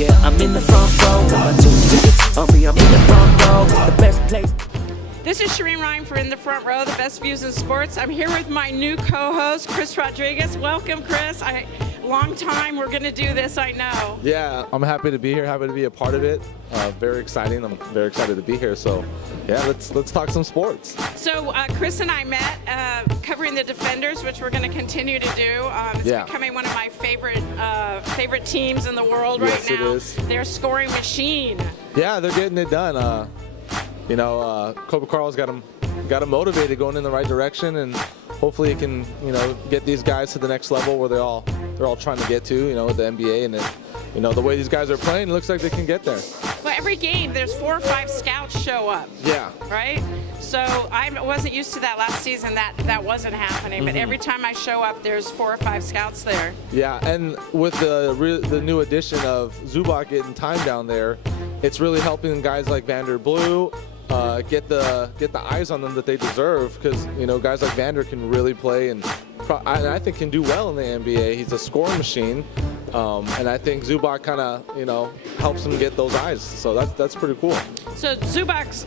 Yeah, I'm in the front row. Got my 2 tickets on me. I'm in the front row. The best place. This is Shereen Ryan for In the Front Row, the best views in sports. I'm here with my new co-host, Chris Rodriguez. Welcome, Chris. Long time we're going to do this, I know. Yeah, I'm happy to be here, happy to be a part of it. Very exciting. I'm very excited to be here. So, yeah, let's talk some sports. So, Chris and I met covering the Defenders, which we're going to continue to do. It's becoming one of my favorite teams in the world right now. Yes, it is. They're a scoring machine. Yeah, they're getting it done. Copa Carl's got them motivated, going in the right direction, and hopefully it can, get these guys to the next level where they're all trying to get to, with the NBA, and then, the way these guys are playing, it looks like they can get there. Well, every game, there's 4 or 5 scouts show up. Yeah. Right? So I wasn't used to that last season. That wasn't happening. But every time I show up, there's 4 or 5 scouts there. Yeah, and with the new addition of Zubac getting time down there, it's really helping guys like Vander Blue get the eyes on them that they deserve, because guys like Vander can really play and I think can do well in the NBA. He's a scoring machine, and I think Zubac kind of helps him get those eyes. So that's pretty cool. So Zubats.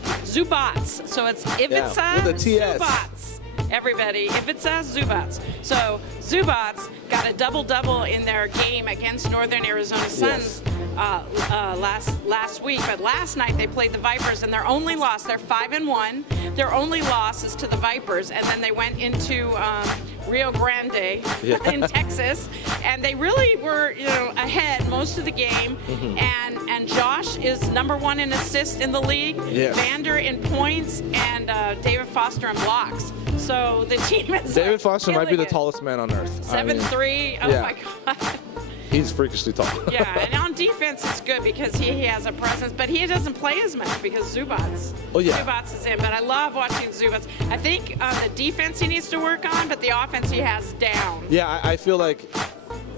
So it's Ivica, with a TS. Zubats. Everybody, Ivica, Zubats. So Zubats got a double-double in their game against Northern Arizona Suns. Last week, but last night they played the Vipers, and their only loss, they're 5-1. Their only loss is to the Vipers, and then they went into Rio Grande in Texas, and they really were ahead most of the game. And Josh is #1 in assists in the league. Yes. Vander in points, and David Foster in blocks. So the team is David Foster might be the tallest man on earth. 7'3". Oh my God. He's freakishly tall. Yeah, and on defense it's good because he has a presence, but he doesn't play as much because Zubats. Zubats is in, but I love watching Zubats. I think the defense he needs to work on, but the offense he has down. Yeah, I feel like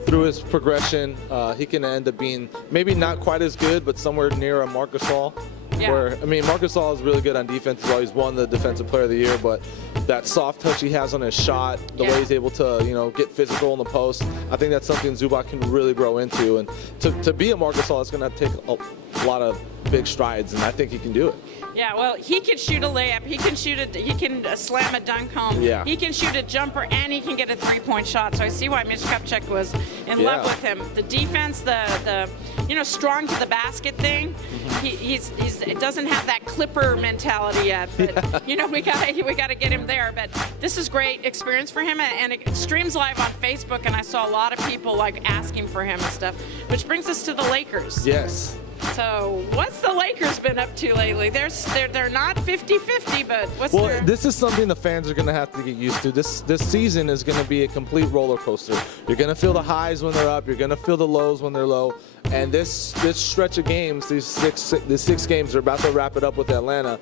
through his progression, he can end up being maybe not quite as good, but somewhere near a Marc Gasol. Yeah. Marc Gasol is really good on defense. He's always won the Defensive Player of the Year, but that soft touch he has on his shot, the way he's able to, get physical in the post, I think that's something Zubac can really grow into. And to be a Marc Gasol, it's going to take a lot of big strides, and I think he can do it. Yeah, well, he can shoot a layup. He can slam a dunk home. Yeah. He can shoot a jumper, and he can get a 3-point shot. So I see why Mitch Kupchak was in love with him. The defense, the strong to the basket thing. He doesn't have that Clipper mentality yet, but we gotta get him there. But this is great experience for him, and it streams live on Facebook, and I saw a lot of people asking for him and stuff. Which brings us to the Lakers. Yes. So what's the Lakers been up to lately? They're not 50-50, but this is something the fans are going to have to get used to. This season is going to be a complete roller coaster. You're going to feel the highs when they're up. You're going to feel the lows when they're low. And this stretch of games, these six games, they're about to wrap it up with Atlanta.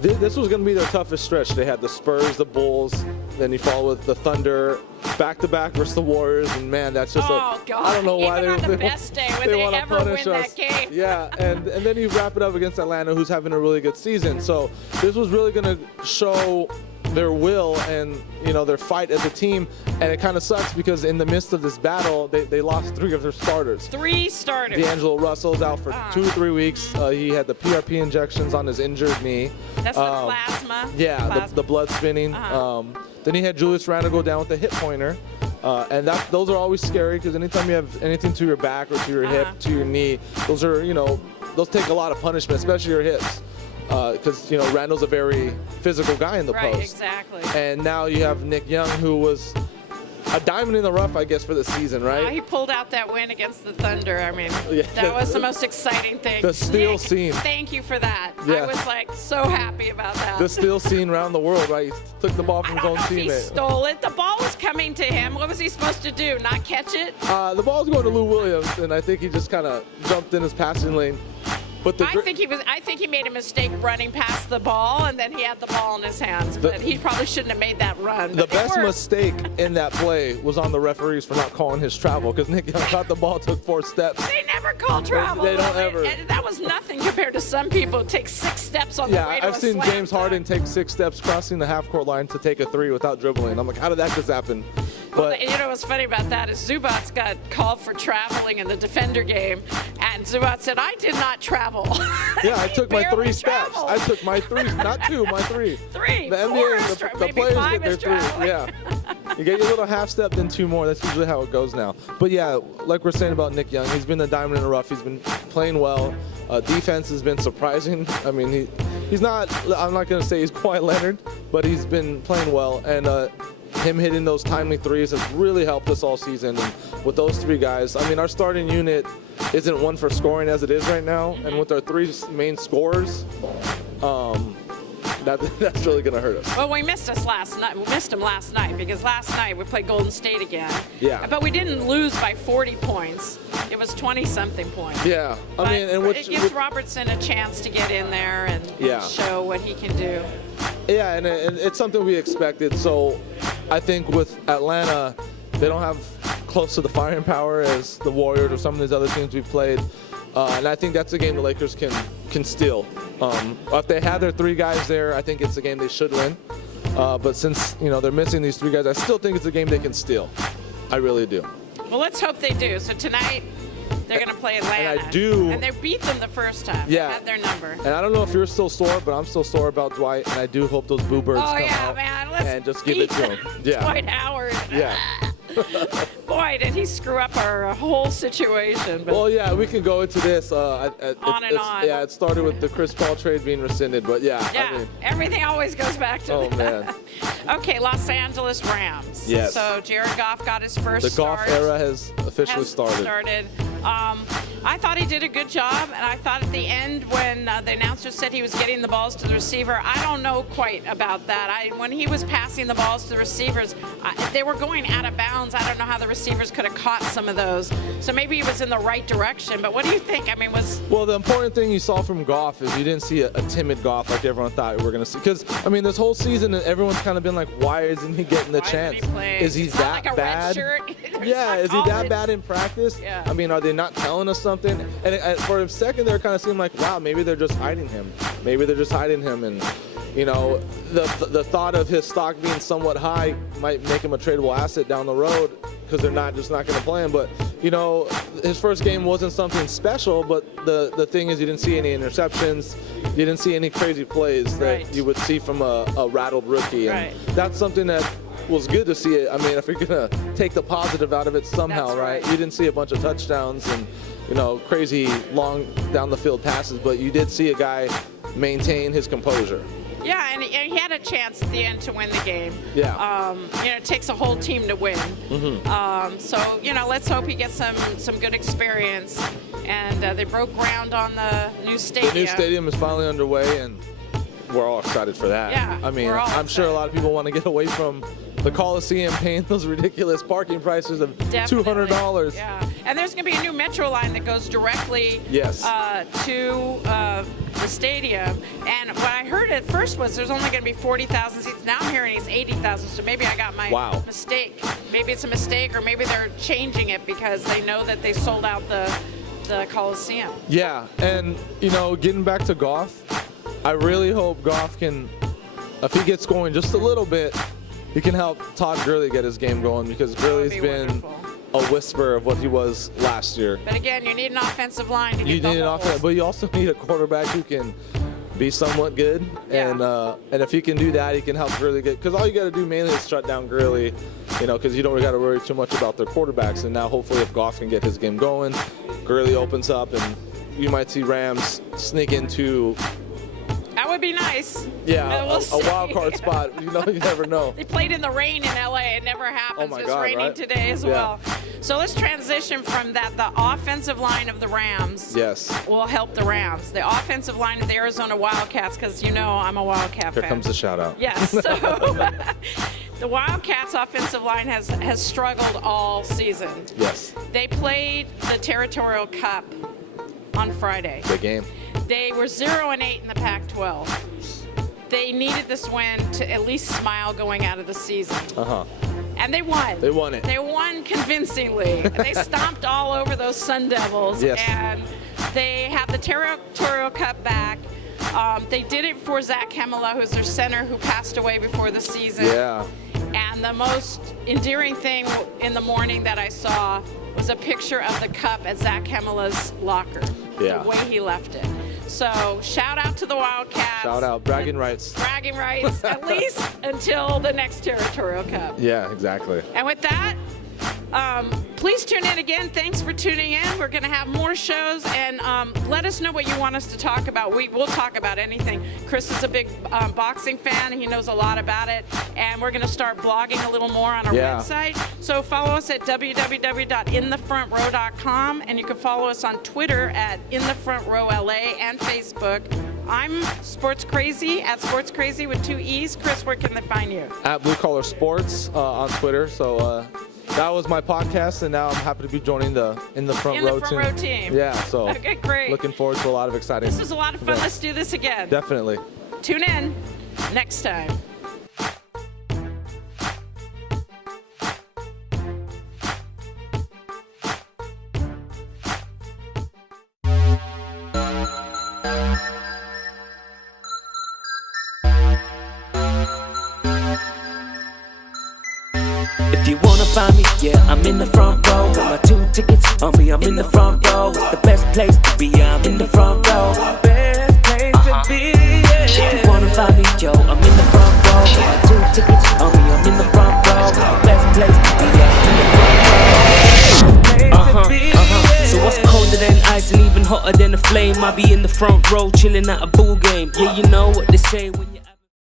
This was going to be their toughest stretch. They had the Spurs, the Bulls, then you follow with the Thunder, back-to-back versus the Warriors, and man, that's just God. I don't know why Even on the best day when they ever win that game. Yeah, and then you wrap it up against Atlanta, who's having a really good season. So this was really going to show their will and their fight as a team, and it kind of sucks because in the midst of this battle, they lost 3 of their starters. 3 starters. D'Angelo Russell's out for 2 or 3 weeks. He had the PRP injections on his injured knee. That's the plasma. Yeah, the blood spinning. Then he had Julius Randle go down with a hip pointer. And those are always scary because anytime you have anything to your back or to your hip, to your knee, those are, those take a lot of punishment, especially your hips. Because, Randall's a very physical guy in the post. Right, exactly. And now you have Nick Young, who was a diamond in the rough, I guess, for the season, right? He pulled out that win against the Thunder. I mean, that was the most exciting thing. The steal scene. Thank you for that. Yeah. I was so happy about that. The steal scene around the world, right? He took the ball from his own teammate. He stole it. The ball was coming to him. What was he supposed to do? Not catch it? The ball was going to Lou Williams, and I think he just kind of jumped in his passing lane. But I think he made a mistake running past the ball, and then he had the ball in his hands. But he probably shouldn't have made that run. The best mistake in that play was on the referees for not calling his travel, because Nick Young caught the ball, took 4 steps. They never call travel. They don't ever. And that was nothing compared to some people who take 6 steps on the way to I've seen James Harden take 6 steps crossing the half-court line to take a 3 without dribbling. I'm like, how did that just happen? But you know what's funny about that is Zubac got called for traveling in the Defender game, and Zubac said, "I did not travel." yeah, I took my 3 barely steps. traveled. I took my 3, not 2, my 3. 3, The 4 NBA, is the maybe players 5 get is their 3. traveling. Yeah. You get your little half step, then 2 more. That's usually how it goes now. But yeah, like we're saying about Nick Young, he's been the diamond in the rough. He's been playing well. Defense has been surprising. I mean, he's not, I'm not going to say he's Kawhi Leonard, but he's been playing well. And him hitting those timely threes has really helped us all season. And with those 3 guys, I mean, our starting unit isn't one for scoring as it is right now. And with our 3 main scorers, that's really going to hurt us. Well, we missed him last night because last night we played Golden State again. Yeah. But we didn't lose by 40 points. It was 20-something points. Yeah. I mean, and it gives Robertson a chance to get in there and show what he can do. Yeah, and it's something we expected. So I think with Atlanta, they don't have close to the firing power as the Warriors or some of these other teams we've played. And I think that's a game the Lakers can steal. If they had their 3 guys there, I think it's a game they should win. But since they're missing these 3 guys, I still think it's a game they can steal. I really do. Well, let's hope they do. So tonight they're going to play Atlanta. And I do. And they beat them the first time. Yeah. They had their number. And I don't know if you're still sore, but I'm still sore about Dwight. And I do hope those Boo Birds come out and just give it to him. Yeah. Dwight Howard. Yeah. Boy, did he screw up our whole situation. But well, yeah, we can go into this. On and on. Yeah, it started with the Chris Paul trade being rescinded, but yeah. Yeah, I mean, everything always goes back to oh, that. man. Okay, Los Angeles Rams. Yes. So Jared Goff got his first the Goff era has officially started. I thought he did a good job, and I thought at the end when the announcer said he was getting the balls to the receiver, I don't know quite about that. When he was passing the balls to the receivers, they were going out of bounds. I don't know how the receivers could have caught some of those. So maybe he was in the right direction. But what do you think? I mean, Well, the important thing you saw from Goff is you didn't see a timid Goff like everyone thought we were going to see. Because, I mean, this whole season, everyone's kind of been like, why isn't he getting the chance? Is he that like a bad? Red shirt. Yeah, is he that bad in practice? Yeah. I mean, are they not telling us something? And for a second there, it kind of seemed like, wow, maybe they're just hiding him. Maybe they're just hiding him. And, the thought of his stock being somewhat high might make him a tradable asset down the road because they're just not going to play him. But, his first game wasn't something special, but the thing is you didn't see any interceptions. You didn't see any crazy plays that you would see from a rattled rookie. And that's something that was good to see. I mean, if you're going to take the positive out of it somehow, right? You didn't see a bunch of touchdowns and, crazy long down the field passes, but you did see a guy maintain his composure. Yeah, and he had a chance at the end to win the game. Yeah. It takes a whole team to win. Mm-hmm. So, let's hope he gets some good experience. And they broke ground on the new stadium. The new stadium is finally underway, and we're all excited for that. Yeah, I mean, we're all I'm sure a lot of people want to get away from the Coliseum paying those ridiculous parking prices of $200. Yeah, and there's going to be a new Metro line that goes directly to the stadium. And what I heard at first was there's only going to be 40,000 seats. Now I'm hearing it's 80,000, so maybe I got my mistake. Maybe it's a mistake, or maybe they're changing it because they know that they sold out the Coliseum. Yeah, and, getting back to Goff, I really hope Goff can, if he gets going just a little bit, he can help Todd Gurley get his game going, because Gurley's been a whisper of what he was last year. But again, you need an offensive line to get You need an offense, but you also need a quarterback who can be somewhat good. Yeah. And if he can do that, he can help Gurley get, because all you got to do mainly is shut down Gurley, because you don't got to worry too much about their quarterbacks. And now hopefully if Goff can get his game going, Gurley opens up, and you might see Rams sneak into. That would be nice. Yeah, a wild card spot. You never know. They played in the rain in LA. It never happens. Oh my It's God, raining right? today as well. So let's transition from that. The offensive line of the Rams will help the Rams. The offensive line of the Arizona Wildcats, because I'm a Wildcat fan. Here comes the shout out. Yes. So the Wildcats offensive line has struggled all season. Yes. They played the Territorial Cup on Friday. Good game. They were 0-8 in the Pac-12. They needed this win to at least smile going out of the season. And they won. They won it. They won convincingly. They stomped all over those Sun Devils. Yes. And they have the Territorial Cup back. They did it for Zach Hemela, who's their center, who passed away before the season. Yeah. And the most endearing thing in the morning that I saw was a picture of the cup at Zach Hemela's locker. Yeah. The way he left it. So shout out to the Wildcats. Shout out, bragging rights. Bragging rights, at least until the next Territorial Cup. Yeah, exactly. And with that, please tune in again. Thanks for tuning in. We're going to have more shows, and let us know what you want us to talk about. We'll talk about anything. Chris is a big boxing fan. He knows a lot about it, and we're going to start blogging a little more on our website. So follow us at www.inthefrontrow.com, and you can follow us on Twitter at InTheFrontRowLA and Facebook. I'm Sports Crazy at Sports Crazy with 2 E's. Chris, where can they find you? At Blue Collar Sports on Twitter. So that was my podcast, and now I'm happy to be joining the In the Front Row team. Yeah, so okay, great. Looking forward to a lot of exciting. This was a lot of fun. events. Let's do this again. Definitely. Tune in next time. If you wanna find me, yeah, I'm in the front row. Got my 2 tickets on me, I'm in the front row. It's the best place to be, I'm in the front row. Best place to be, yeah. If you wanna find me, yo, I'm in the front row. Got my 2 tickets on me, I'm in the front row. It's the best place to be, I'm in the front row. So what's colder than ice and even hotter than a flame? I be in the front row, chilling at a ball game. Yeah, you know what they say when you